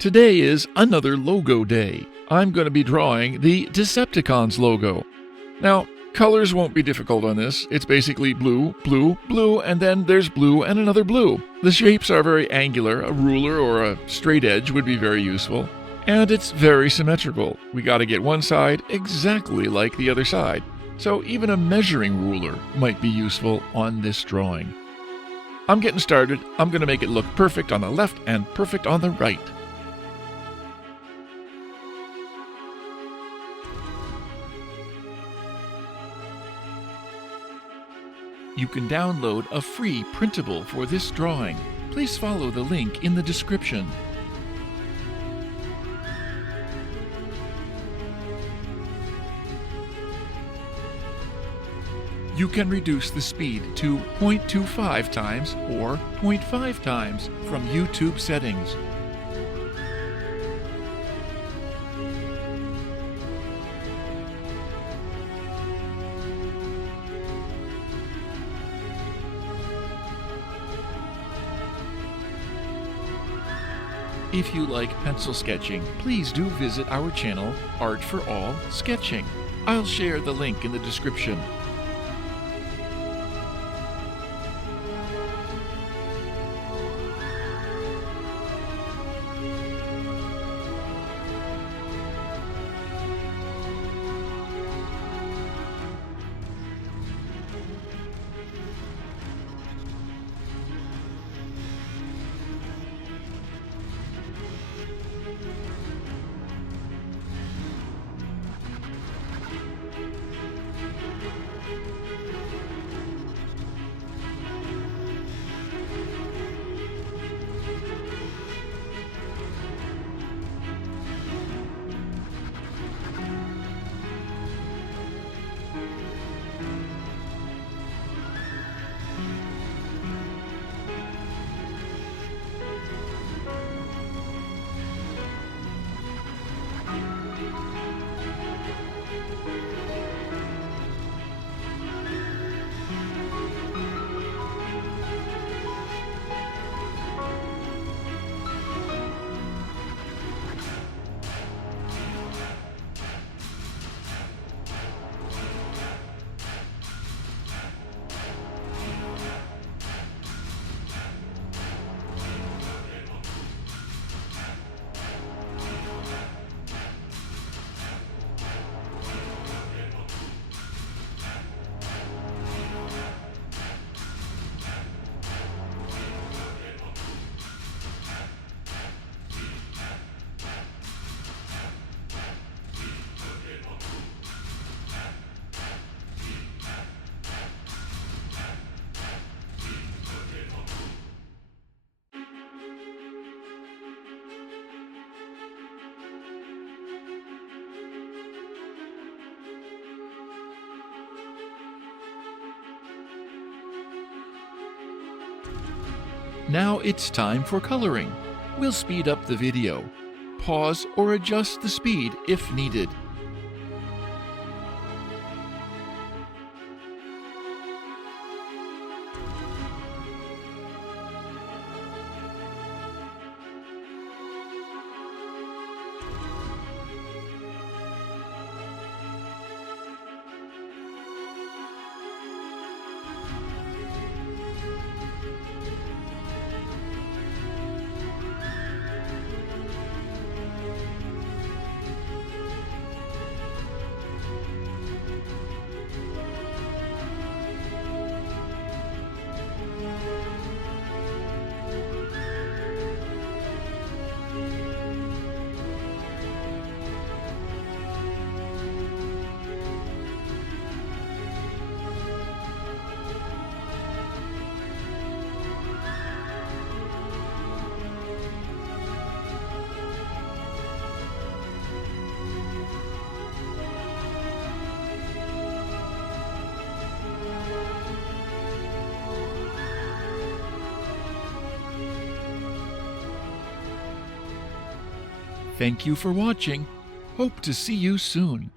Today is another logo day. I'm going to be drawing the Decepticons logo. Now, colors won't be difficult on this. It's basically blue, blue, blue, and then there's blue and another blue. The shapes are very angular. A ruler or a straight edge would be very useful. And it's very symmetrical. We got to get one side exactly like the other side. So even a measuring ruler might be useful on this drawing. I'm getting started. I'm going to make it look perfect on the left and perfect on the right. You can download a free printable for this drawing. Please follow the link in the description. You can reduce the speed to 0.25 times or 0.5 times from YouTube settings. If you like pencil sketching, please do visit our channel, Art for All Sketching. I'll share the link in the description. Now it's time for coloring. We'll speed up the video. Pause or adjust the speed if needed. Thank you for watching. Hope to see you soon.